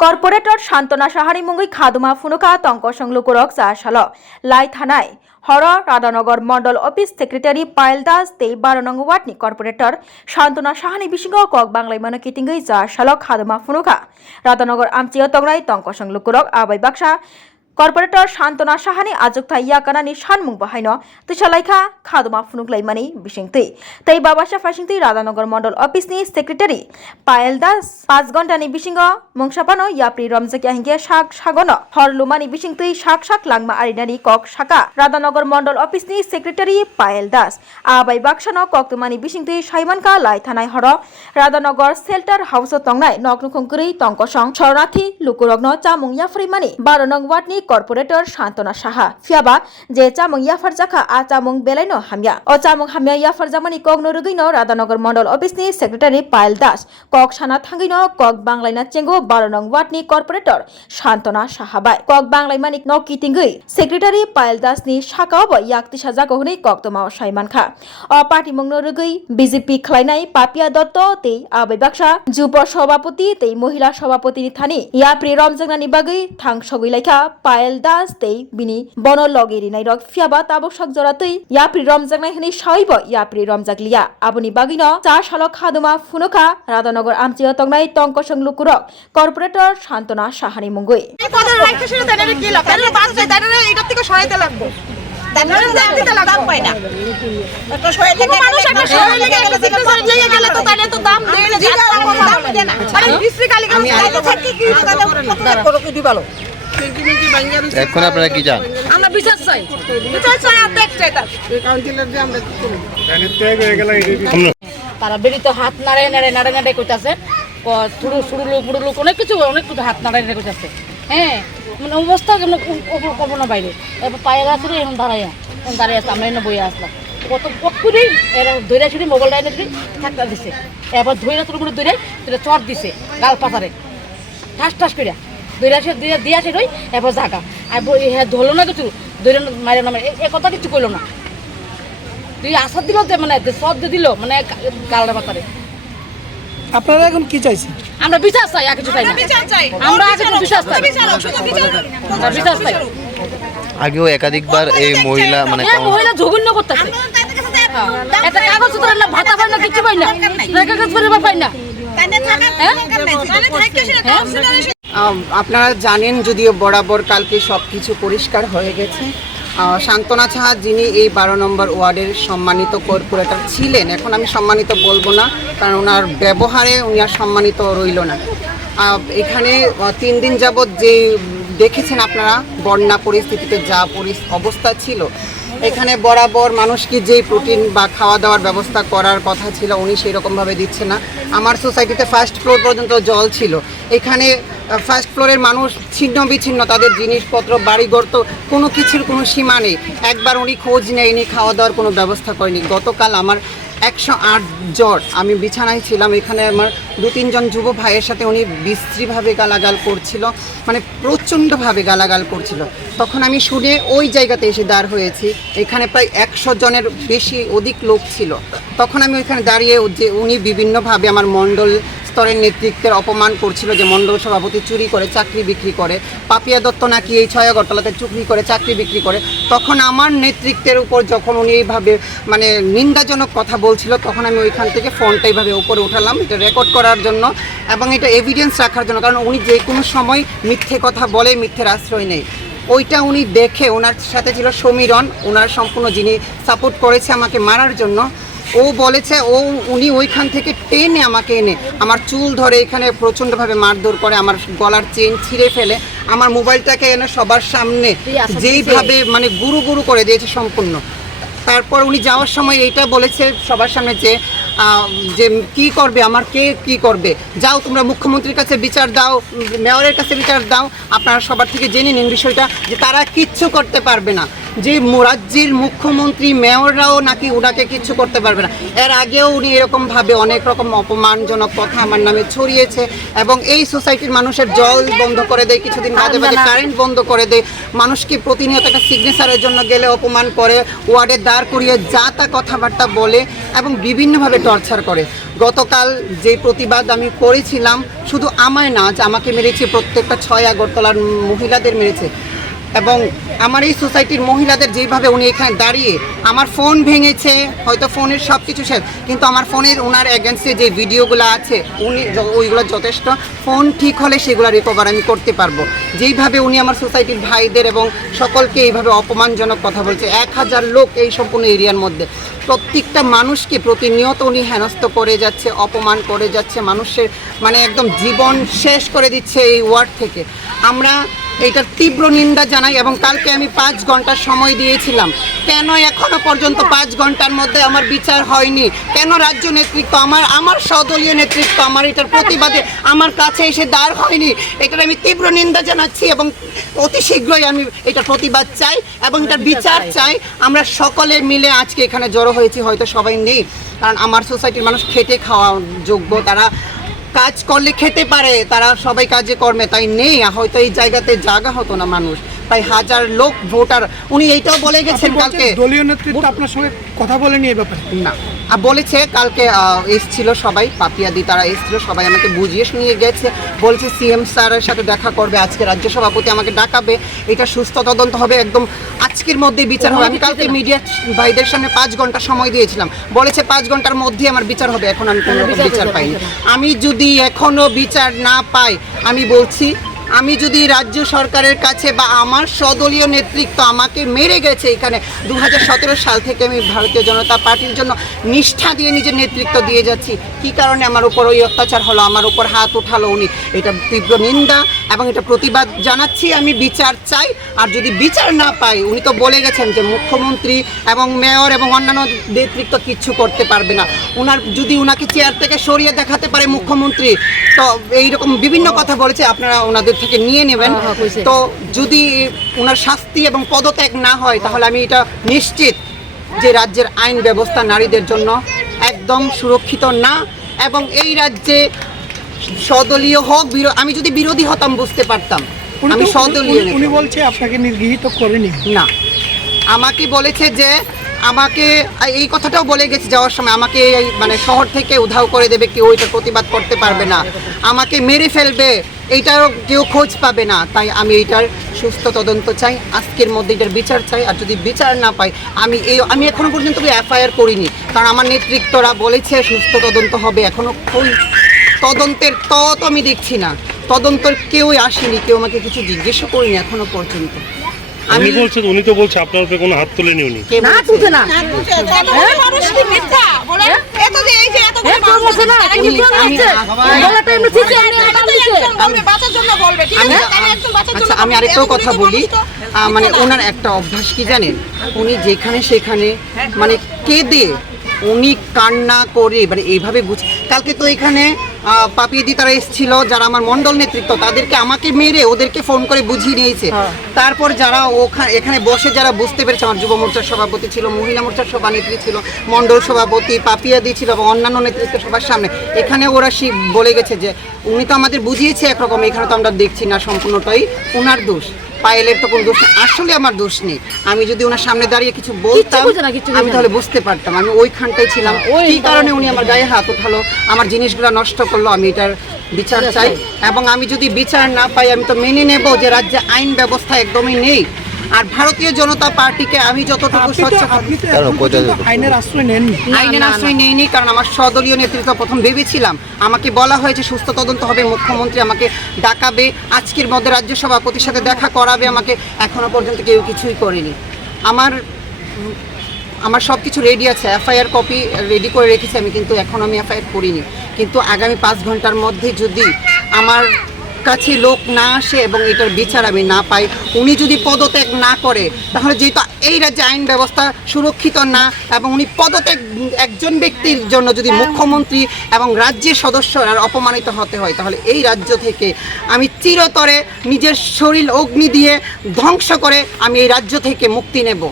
Corporator শান্তনা সাহারি মুঙ্গি খাদুমা ফুনুকা তঙ্ক সংলুকুরক চাশাল লাই থানায় হর রাধানগর মন্ডল অফিস সেক্রেটারি পায়েল দাস তেই বারো নং ওয়ার্ডনি কর্পোরেটর শান্তনা সাহানি বিশিঙ্গ কক বাংলাই মানো কিটিঙ্গি চাশাল খাদমা ফুনুকা। রাধানগর আমচিয় তংরাই তঙ্ক সংলুকুরক আবাই বাক্সা কর্পোরেটর শান্তনা সাহানি, আজক থাই ইয়াকানানি সানমুং বাহাইন তুইসালাইখা খাদুমা ফুনুকলাইমানি বিসিংতৈ তৈ বাবাসা ফাইসিংতৈ রাধানগর মন্ডল অফিসনি সেক্রেটারি। পায়েল দাস পাঁচ ঘন্টানি বিসিঙ্গ মংসাপানো, ইয়াপ্রি রমজাকি আহিঙ্গে শাক সাগন, হরলুমানি বিসিংতৈ শাক শাক, লাংমা আরিনানি, কক শাকা। রাধানগর মন্ডল অফিসনি সেক্রেটারি পায়েল দাস। আবাই বাক্সানো কক্তমানি বিসিংতৈ সাইমানকা লাই থানায় হর। রাধানগর সেল্টার হাউস তংনাই নগ্নখংকুরৈ তংকসং, শরণার্থী, লুকুরগ্ন, চামুং, ইয়াফ্রিমানি। বারো নং ওয়ার্ডনি কর্পোরেটর শান্তনা সাহা। ফিয়াবা, যে চামুং ইয়াফার জাখা, আ চামুং বেলাইনো হামিয়া। ও চামুং হামিয়া ইয়াফার জামানি কক নরুগৈনো রাধানগর মন্ডল অফিসনি সেক্রেটারি পায়েল দাস। কক সানা থাঙ্গিনো কক বাংলাইনা চেঙ্গো বারো নং ওয়ার্ডনি কর্পোরেটর শান্তনা সাহাবাই কক বাংলাই মানিক ন কিতিঙ্গৈ সেক্রেটারি পায়েল দাসনি শাখাও ইয়াক্তি সাজা গহनै কক তমাও সাইমান খা। অ পার্টি মং নরুগৈ বিজেপি খালাইনাই পাপিয়া দত্ত, তেই আबै বাক্সা। যুব সভাপতি, তেই মহিলা সভাপতিনি থানি। ইয়াপ্রি রমজাংনানি বাগৈ থাং সগৈলাইখা পায়েল দাস তেই বিনি বন লগেরি নাই রক ফিয়াবা তাবক সক জরাতৈ ইয়াপ্রি রমজাংনাই হনি সাইব ইয়াপ্রি রমজাগলিয়া আবনি বাগিন চা শালক খাদুমা ফুনকা রাধানগর আমচিয়া তংনাই তংক সংলুকুরক কর্পোরেটর শান্তনা সাহানি মুঙ্গই এই পদের রাইখে শুনে তাদের কি লাভ? তাদের বাদ যায় তাদের এটার থেকে সহায়তা লাগবে। তাদের দাম দিতে লাগবে। পায় না? একটা সহায়তা মানুষ একটা সহায় লেগে একটা সিগনেচার গেলে তো তাদের তো দাম দেয় দাম দেয় না। আরে বিশ্রী কালী আমি আইতে থাকি কি করো কি দিবালো? এখন আপনারা কি চান? আমরা বিচার চাই। বিচার চাই আর দেখ চাই তার। তারা বেরিতে হাত করতেছে থুড়ু সুড়ুলু পুড়ুলু অনেক কিছু অনেক কিছু হাত করতেছে হ্যাঁ মানে অবস্থা কেমন কবো না বাইরে। এবার পায়ে গেছে রে এখন দাঁড়াইয়া এখন দাঁড়িয়ে আসলাম আমরা এনে বইয়ে আসলাম। কত কত করে এরা ধৈরা ছুটি মোবাইলটা এনে ছুটি থাকতে দিছে। এবার ধৈরা তোর উপরে ধৈরে তোরা চট দিছে গাল পাতারে ঠাস ঠাস করিয়া ধৈরা সে দিয়ে দিয়ে আসে রই এবার জাগা। আর হ্যাঁ ধরলো না কিছু? ধৈরে মারে না মারে এ কথা কিছু কইলো না। তুই আশা দিল যে মানে সব দিয়ে দিল মানে গালটা পাতারে আপনারা এখন কি চাইছেন? আমরা বিশ্বাস চাই আর কিছু চাই না। আমরা আগে চাই। বিচার চাই। আগেও একাধিকবার এই মহিলা মানে হ্যাঁ মহিলা জঘন্য করতেছে। একটা কাগজ সুতরা না ভাতা পাই না কিছু পাই না। কাগজ পাই না। আম, আপনারা জানেন যদিও বরাবর কালকে সব কিছু পরিষ্কার হয়ে গেছে। সান্ত্বনা সাহা যিনি এই বারো নম্বর ওয়ার্ডের সম্মানিত কর্পোরেটর ছিলেন, এখন আমি সম্মানিত বলব না, কারণ ওনার ব্যবহারে উনি আর সম্মানিত রইল না। এখানে তিন দিন যাবৎ যে দেখেছেন আপনারা, বন্যা পরিস্থিতিতে যা অবস্থা ছিল, এখানে বরাবর মানুষকে যেই প্রোটিন বা খাওয়া দাওয়ার ব্যবস্থা করার কথা ছিল, উনি সেই রকমভাবে দিচ্ছে না। আমার সোসাইটিতে ফার্স্ট ফ্লোর পর্যন্ত জল ছিল। এখানে ফার্স্ট ফ্লোরের মানুষ ছিন্ন বিচ্ছিন্ন তাদের জিনিসপত্র, বাড়িঘর তো কোনো কিছুর কোনো সীমা নেই। একবার উনি খোঁজ নেয়নি, খাওয়া দাওয়ার কোনো ব্যবস্থা করেনি। গতকাল আমার একশো আট জ্বর, আমি বিছানায় ছিলাম, এখানে আমার দু তিনজন যুব ভাইয়ের সাথে উনি বিশ্রীভাবে গালাগাল করছিল মানে প্রচণ্ডভাবে গালাগাল করছিল। তখন আমি শুনে ওই জায়গাতে এসে দাঁড় হয়েছি, এখানে প্রায় একশো জনের বেশি অধিক লোক ছিল। তখন আমি ওইখানে দাঁড়িয়ে যে উনি বিভিন্নভাবে আমার মণ্ডল স্তরের নেতৃত্বের অপমান করছিল যে মণ্ডল সভাপতি চুরি করে, চাকরি বিক্রি করে, পাপিয়া দত্ত নাকি এই ছয় আগরতলাতে চুরি করে, চাকরি বিক্রি করে। তখন আমার নেতৃত্বের উপর যখন উনি এইভাবে মানে নিন্দাজনক কথা বলছিল, তখন আমি ওইখান থেকে ফোনটা এইভাবে উপরে উঠালাম। এটা রেকর্ড করার জন্য এবং এটা এভিডেন্স রাখার জন্য। কারণ উনি যে কোনো সময় মিথ্যে কথা বলে, মিথ্যের আশ্রয় নেই ওইটা উনি দেখে, ওনার সাথে ছিল সমীরণ। ওনার সম্পূর্ণ যিনি সাপোর্ট করেছে আমাকে মারার জন্য ও বলেছে ও উনি ওইখান থেকে টেনে আমাকে এনে আমার চুল ধরে এখানে প্রচণ্ডভাবে মারধর করে আমার গলার চেন ছিঁড়ে ফেলে আমার মোবাইলটাকে এনে সবার সামনে যেইভাবে মানে গুরু গুরু করে দিয়েছে সম্পূর্ণ। তারপর উনি যাওয়ার সময় এইটা বলেছে সবার সামনে যে যে কি করবে আমার কে কি করবে? যাও তোমরা মুখ্যমন্ত্রীর কাছে বিচার দাও মেয়রের কাছে বিচার দাও। আপনারা সবার থেকে জেনে নিন বিষয়টা যে তারা কিচ্ছু করতে পারবে না। যে রাজ্যের মুখ্যমন্ত্রী মেয়ররাও নাকি ওনাকে কিছু করতে পারবে না। এর আগেও উনি এরকমভাবে অনেক রকম অপমানজনক কথা আমার নামে ছড়িয়েছে এবং এই সোসাইটির মানুষের জল বন্ধ করে দেয় কিছুদিন বাদে বাদে কারেন্ট বন্ধ করে দেয়। মানুষকে প্রতিনিয়ত একটা সিগনেচারের জন্য গেলে অপমান করে ওয়ার্ডে দাঁড় করিয়ে যা তা কথাবার্তা বলে এবং বিভিন্নভাবে টর্চার করে। গতকাল যে প্রতিবাদ আমি করেছিলাম, শুধু আমায় না, যে আমাকে মেরেছে, প্রত্যেকটা ছয় আগরতলার মহিলাদের মেরেছে। এবং আমার এই সোসাইটির মহিলাদের যেভাবে উনি এখানে দাঁড়িয়ে আমার ফোন ভেঙেছে, হয়তো ফোনের সব কিছু শেষ কিন্তু আমার ফোনের ওনার এগেনস্টে যে ভিডিওগুলো আছে, উনি ওইগুলো যথেষ্ট। ফোন ঠিক হলে সেগুলো রিকভার আমি করতে পারব। যেইভাবে উনি আমার সোসাইটির ভাইদের এবং সকলকে এইভাবে অপমানজনক কথা বলছে, এক হাজার লোক এই সম্পূর্ণ এরিয়ার মধ্যে। প্রত্যেকটা মানুষকে প্রতিনিয়ত উনি হেনস্থ করে যাচ্ছে, অপমান করে যাচ্ছে, মানুষের মানে একদম জীবন শেষ করে দিচ্ছে এই ওয়ার্ড থেকে। আমরা এইটার তীব্র নিন্দা জানাই এবং কালকে আমি পাঁচ ঘণ্টা সময় দিয়েছিলাম। কেন এখনও পর্যন্ত পাঁচ ঘণ্টার মধ্যে আমার বিচার হয়নি? কেন রাজ্য নেতৃত্ব আমার আমার সদলীয় নেতৃত্ব আমার এটার প্রতিবাদে আমার কাছে এসে দাঁড় হয়নি? এটার আমি তীব্র নিন্দা জানাচ্ছি এবং অতি শীঘ্রই আমি এটার প্রতিবাদ চাই এবং এটার বিচার চাই। আমরা সকলে মিলে আজকে এখানে জড়ো হয়েছি, হয়তো সবাই নেই। কারণ আমার সোসাইটির মানুষ খেটে খাওয়া যোগ্য, তারা কাজ করলে খেতে পারে তারা সবাই কাজে কর্মে তাই নেই হয়তো এই জায়গাতে জায়গা হতো না মানুষ তাই হাজার লোক ভোটার উনি এইটাও বলে গেছেন কালকে। দলীয় নেতৃত্ব আপনার সঙ্গে কথা বলেনি এই ব্যাপারে? না। বলেছে কালকে এসছিল সবাই পাপিয়াদি তারা এসছিল সবাই আমাকে বুঝিয়ে শুনিয়ে গেছে। বলছে সিএম স্যারের সাথে দেখা করবে আজকে রাজ্য সভাপতি আমাকে ডাকাবে এটা সুস্থ তদন্ত হবে একদম আজকের মধ্যে বিচার হবে। আমি কালকে মিডিয়া ভাইদের সামনে পাঁচ ঘণ্টা সময় দিয়েছিলাম। বলেছে পাঁচ ঘণ্টার মধ্যে আমার বিচার হবে এখন আমি কোনো বিচার পাইনি। আমি যদি এখনও বিচার না পাই আমি বলছি আমি যদি রাজ্য সরকারের কাছে বা আমার সদলীয় নেতৃত্ব আমাকে মেরে গেছে এখানে দু হাজার সতেরো সাল থেকে আমি ভারতীয় জনতা পার্টির জন্য নিষ্ঠা দিয়ে নিজের নেতৃত্ব দিয়ে যাচ্ছি। কি কারণে আমার উপর ওই অত্যাচার হলো? আমার উপর হাত উঠালো উনি। এটা তীব্র নিন্দা এবং এটা প্রতিবাদ জানাচ্ছি। আমি বিচার চাই। আর যদি বিচার না পাই, উনি তো বলে গেছেন যে মুখ্যমন্ত্রী এবং মেয়র এবং অন্যান্য নেতৃত্ব কিচ্ছু করতে পারবে না। ওনার যদি ওনাকে চেয়ার থেকে সরিয়ে দেখাতে পারে মুখ্যমন্ত্রী, তো এইরকম বিভিন্ন কথা বলেছে। আপনারা ওনাদের থেকে নিয়ে নেবেন। তো যদি ওনার শাস্তি এবং পদত্যাগ না হয় তাহলে আমি এটা নিশ্চিত যে রাজ্যের আইন ব্যবস্থা নারীদের জন্য একদম সুরক্ষিত না এবং এই রাজ্যে সদলীয় হোক আমি যদি বিরোধী হতাম বুঝতে পারতাম। আমি সদলীয় উনি- উনি বলছে আপনাকে নির্গৃহীত করেনি। না। আমাকে বলেছে যে আমাকে এই কথাটাও বলে গেছে যাওয়ার সময়, আমাকে মানে শহর থেকে উধাও করে দেবে, কেউ এটার প্রতিবাদ করতে পারবে না। আমাকে মেরে ফেলবে, এইটারও কেউ খোঁজ পাবে না। তাই আমি এইটার সুস্থ তদন্ত চাই, আজকের মধ্যে এটার বিচার চাই, আর যদি বিচার না পাই, আমি এই, আমি এখনও পর্যন্ত এফআইআর করিনি। কারণ আমার নেতৃত্বরা বলেছে, সুস্থ তদন্ত হবে, এখনও ওই তদন্তের তত আমি দেখছি না। তদন্তর কেউই আসেনি, কেউ আমাকে কিছু জিজ্ঞেসও করিনি এখনও পর্যন্ত। উনি বলছি উনি তো বলছে আপনার উপরে কোনো হাত তুলেনি উনি। কে না? তুলছে না। হ্যাঁ, আমি-? আমি- আচ্ছা আমি আরেকটাও কথা বলি। মানে ওনার একটা অভ্যাস কি জানেন? উনি যেখানে সেখানে মানে কেঁদে উনি কান্না করে মানে এইভাবে বুঝ কালকে তো এখানে আহ, পাপিয়ে দি তারা এসেছিল যারা আমার মন্ডল নেতৃত্ব তাদেরকে আমাকে মেরে ওদেরকে ফোন করে বুঝিয়ে নিয়েছে। তারপর যারা ওখানে এখানে বসে যারা বুঝতে পেরেছে আমার যুব মোর্চার সভাপতি ছিল মহিলা মোর্চার সভানেত্রী ছিল মন্ডল সভাপতি পাপিয়া দি ছিল এবং অন্যান্য নেতৃত্ব সবার সামনে। এখানে ওরা সে বলে গেছে যে উনি তো আমাদের বুঝিয়েছে একরকম এখানে তো আমরা দেখছি না সম্পূর্ণটাই ওনার দোষ। পায়েলের তো কোনো দোষ নেই। আসলে আমার দোষ নেই। আমি যদি ওনার সামনে দাঁড়িয়ে কিছু বলতাম আমি তাহলে বুঝতে পারতাম। আমি ওইখানটাই ছিলাম। ওই কি কারণে উনি আমার গায়ে হাত উঠালো আমার জিনিসগুলো নষ্ট করল আমি এটার বিচার চাই। এবং আমি যদি বিচার না পাই আমি তো মেনে নেব যে রাজ্যে আইন ব্যবস্থা একদমই নেই। আর ভারতীয় জনতা পার্টিকে আমি যতটুকু স্বচ্ছ আইনের আশ্রয় নেননি। আইনের আশ্রয় নেইনি কারণ আমার সদলীয় নেতৃত্ব প্রথম ভেবেছিলাম। আমাকে বলা হয়েছে সুস্থ তদন্ত হবে মুখ্যমন্ত্রী আমাকে ডাকাবে আজকের মধ্যে রাজ্য সভাপতির সাথে দেখা করাবে আমাকে এখনও পর্যন্ত কেউ কিছুই করেনি। আমার আমার সব কিছু রেডি আছে এফআইআর কপি রেডি করে রেখেছি আমি কিন্তু এখন আমি এফআইআর করিনি। কিন্তু আগামী পাঁচ ঘণ্টার মধ্যে যদি আমার কাছে লোক না আসে এবং এটার বিচার আমি না পাই, উনি যদি পদত্যাগ না করে, তাহলে যেহেতু এই রাজ্যে আইন ব্যবস্থা সুরক্ষিত না, এবং উনি পদত্যাগ একজন ব্যক্তির জন্য যদি মুখ্যমন্ত্রী এবং রাজ্যের সদস্যরা অপমানিত হতে হয়, তাহলে এই রাজ্য থেকে আমি চিরতরে নিজের শরীর অগ্নি দিয়ে ধ্বংস করে আমি এই রাজ্য থেকে মুক্তি নেব।